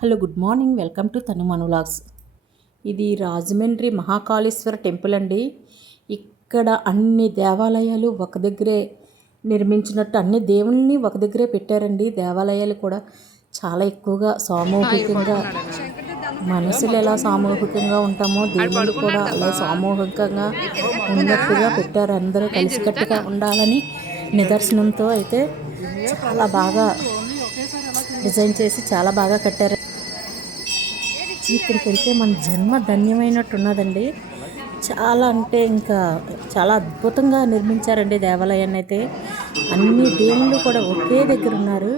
Hello good morning, welcome to Tanumanu vlogs. ఇది Rajahmundry Mahakaleshwar temple అండి. ఇక్కడ అన్ని దేవాలయాలు ఒక దగ్గరే నిర్మించినట్టు అన్ని దేవుల్ని ఒక దగ్గరే పెట్టారండి. దేవాలయాలు కూడా చాలా ఎక్కువగా సామూహికంగా, మనసులు ఎలా సామూహికంగా ఉంటామో దేవుళ్ళు కూడా అలా సామూహికంగా ఉన్నట్టుగా పెట్టారు. అందరూ కలిసికట్టుగా ఉండాలని నిదర్శనంతో అయితే చాలా బాగా డిజైన్ చేసి చాలా బాగా కట్టారు. ఇక్కడికి వెళ్తే మన జన్మ ధన్యమైనట్టున్నదండి. చాలా అంటే ఇంకా చాలా అద్భుతంగా నిర్మించారండి దేవాలయాన్ని అయితే. అన్ని దేవుళ్ళు కూడా ఒకే దగ్గర ఉన్నారు.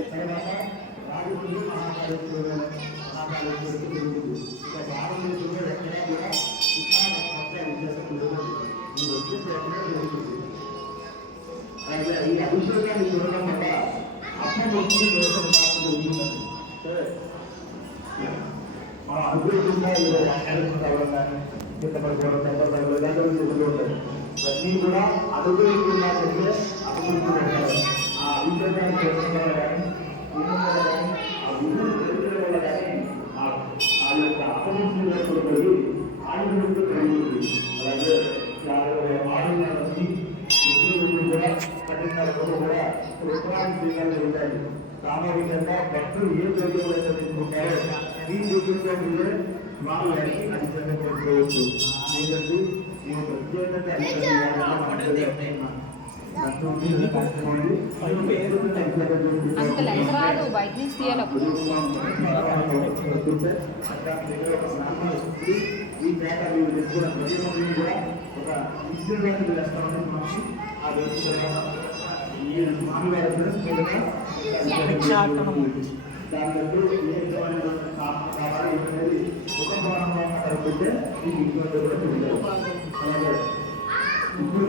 ప్రతి కూడా అనుభవించిన ఆ యొక్క అపరిశీలకుడికి ఆయుధంతో కలిగింది. అలాగే కూడా కఠినాలకు కూడా ఉత్తరాలు చేయాలని ఉంటాయి. సామూహికంగా భక్తులు ఏ ప్రయోజనం తీసుకుంటారో ఈ చూపులతో మీరే స్వామిని అధికంగా చేసుకోవచ్చు. ఏంటంటే ఈ ప్రత్యేకత బయట నుంచి తీయాలి. ఈ డేటా మీరు తెచ్చుకున్న ప్రతి ఒక్కరిని కూడా ఒక ఇన్సిడెంట్ వేస్తామని మనిషి ఆ ఈ స్వామివారి దాంట్లో ఏ విధమైన కావాలి అనేది ఒక భాగంలో కలుపుకుంటే ఈ ఇంట్లో కూడా చూడాలి. అలాగే ఇప్పుడు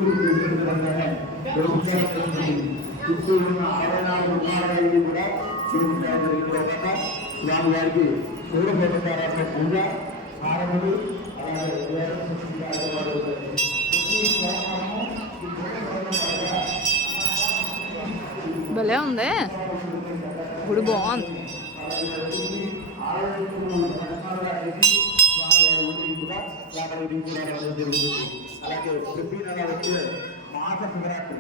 చుట్టూ ఉన్న 64 విమానాలు కూడా స్వామి వారికి సూర్యపేట పూజ ఆరములు భలే ఉంది, గుడి బాగుంది. అలాగే మాస శివరాత్రి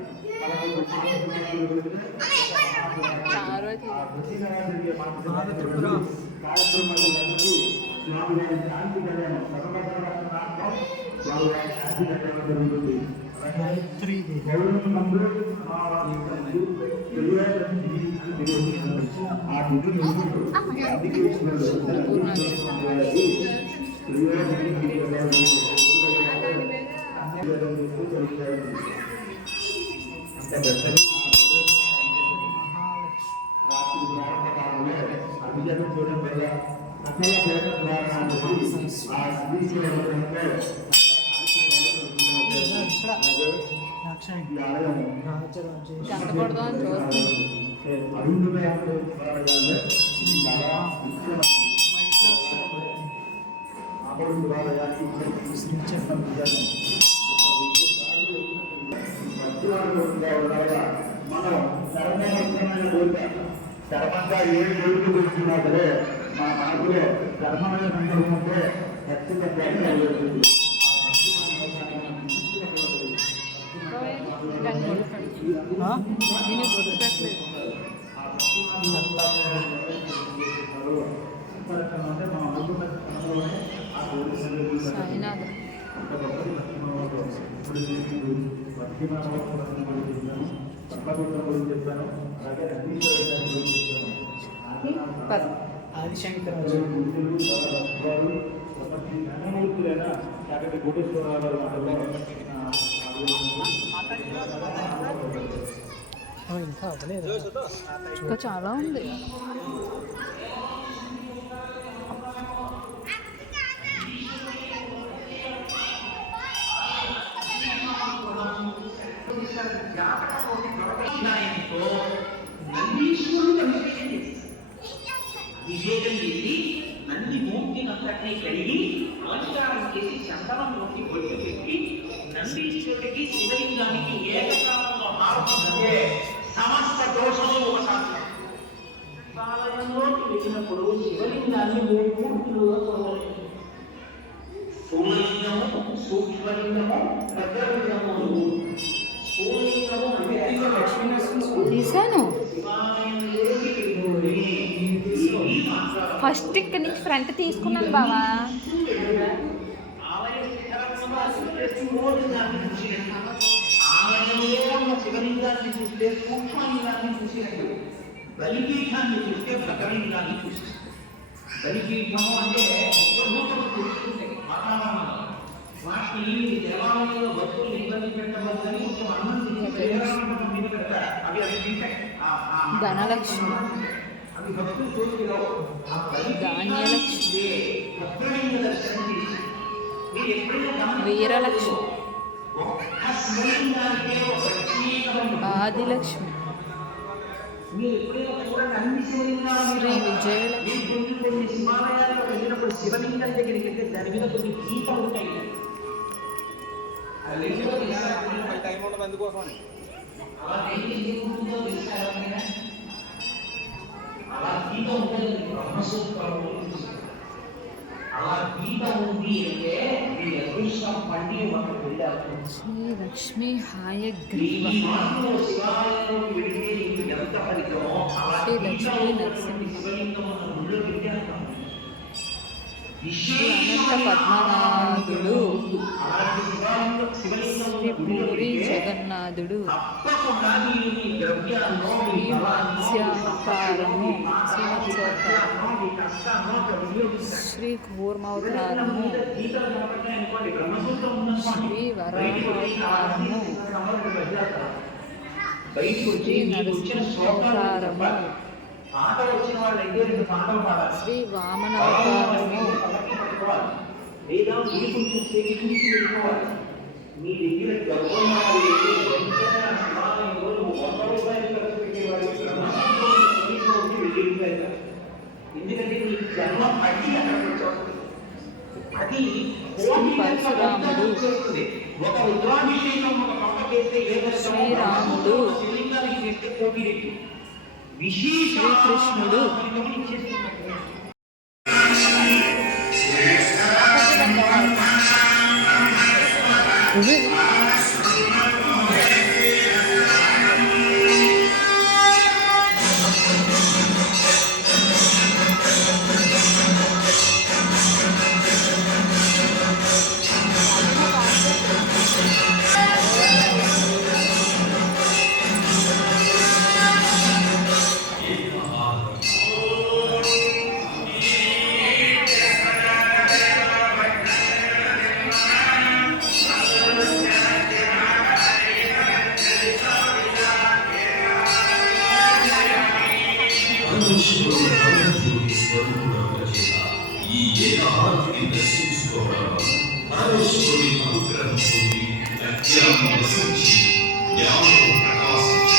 కార్యక్రమాలన్నీ స్వామివారి శాంతి కళ్యాణం స్వామివారి శాంతి కళ్యాణం జరుగుతుంది. మనం ధర్మమైన కోరిక ధర్మంగా ఏ కోరిక కూర్చున్నా సరే మన మనసులో ధర్మమైన సందర్భం ఉంటే ఖచ్చితంగా నెరవేరుతుంది. ఇంకా చాలా ఉంది. అభిషేకం చేసి నంది మూర్తినంతటినీ కడిగి నమస్కారం చేసి చందనం మూర్తి బొట్టు పెట్టి నందీశ్వరుడికి శివలింగానికి ఏకకాలంలో హారతి సమస్త దోషములు ఒక ఆలయంలోకి వెళ్ళినప్పుడు శివలింగాన్ని శివలింగాన్ని 3 మూర్తులుగా కొలవలేదు. స్థూలలింగము, సూక్ష్మలింగము, భద్రలింగము. స్థూలలింగము అంటే తీసాను శివాలయంలోకి వెళ్ళి ఈ మాత్రం ఫస్ట్ ఇక్కడ నుంచి ఫ్రంట్ తీసుకున్నాను బావా. ఆలయ శిఖరంలో చూస్తే మూలలింగాన్ని చూసినట్టు, ఆలయంలో ఉన్న శివలింగాన్ని చూస్తే సూక్ష్మలింగాన్ని చూసినట్టు, బలిపీఠాన్ని చూస్తే భద్రలింగాన్ని చూసినట్టు. బలిపీఠము అంటే ఉపభూతము తెలుసుకుంటాయి వాతావరణంలో. వాటిని దేవాలయంలో భక్తులు ఇబ్బంది పెట్టవద్దని కొంచెం అన్నం మీద పెడతారు. అవి తింటాయి. ధనలక్ష్మి, అవి భక్తులు చూసిలో ఆ ధాన్యలక్ష్మి, భద్రలింగ దర్శనం చేసి మీరు ఎప్పుడైనా గమనించారో వీరలక్ష్మి, ఒక్క శివలింగానికే ఒక ప్రత్యేకమైన ఆదిలక్ష్మి, మీరు ఎప్పుడైనా చూడండి అన్ని శివలింగాలు శ్రీ విజయలక్ష్మి, కొన్ని శివాలయాల్లో వెళ్ళినప్పుడు శివలింగం దగ్గరికి వెళ్తే దాని మీద కొన్ని గీతలు ఉంటాయి. టైం ఉండదు అందుకోసం. అలా అయితే ఏముంటుందో తెలుసా ఎవరికైనా? అలా గీత ఉంటుంది బ్రహ్మసూత్రంలో చూస్తారు. అలా గీత ఉంది అంటే మీ అదృష్టం పండి మనం వెళ్ళారు. శ్రీ లక్ష్మీ ఈ హాయగ్రీవ, మార్గంలో శివాలయంలోకి వెళితే నీకు ఎంత ఫలితమో అలా శ్రీ గీత లక్ష్మీ ఉన్నటువంటి శివలింగం మన గుళ్ళో పెట్టేస్తాం. శ్రీ అనంత పద్మనాథుడు, అలాంటి శివలింగం శ్రీ పూరి జగన్నాథుడు, తప్పకుండా మీరు మీ ద్రవ్యాల్లో, మీ శ్రీ బలాల్లో, మీ మత్స్యావతారము, శ్రీ మీ మత్స్యావతారము, మీ కష్టాల్లో వినియోగిస్తారు. శ్రీ కూర్మావతారము, గీతలు కనపడ్డాయి అనుకోండి, బ్రహ్మసూత్రం ఉందనుకోండి, శ్రీ వరాహావతారము, బయటకు వచ్చి శ్రీ మీకు వచ్చిన శ్లోకాలు నరసింహావతారము, పాట వచ్చిన వాళ్ళు అయితే 2 పాటలు పాడాలి. శ్రీ వామనావతారము, లేదా మీరు కొంచెం సేకరించి వెళ్ళిపోవాలి. మీ దగ్గర డబ్బున్నవాళ్ళు వెంటనే ఆ శివాలయంలో 100 రూపాయలు ఖర్చు పెట్టేవాళ్ళు బ్రహ్మసూత్రం సమీపంలోకి వెళ్ళిపోయారు. ఎందుకంటే మీ జన్మ పట్టి అక్కడ వచ్చేస్తుంది. అది పరశురాముడు, ఒక రుద్రాభిషేకం ఒక పక్క చేస్తే ఏ శ్రీరాముడు, శివలింగానికి చేస్తే కోటి రెట్లు శ్రీకృష్ణుడు, ఈ ఏకాహారతిని దర్శించుకోవడం పరమేశ్వరుని అనుగ్రహం పొంది అజ్ఞానం నశించి జ్ఞానం ప్రకాశించి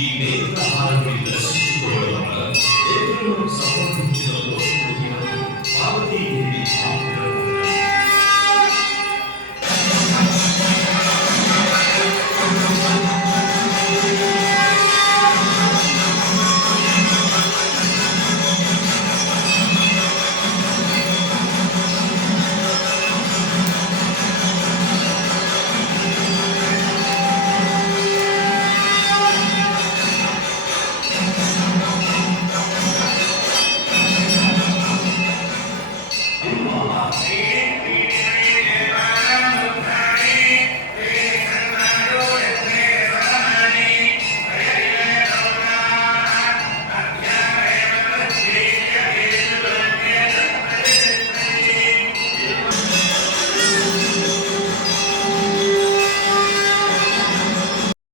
ఈ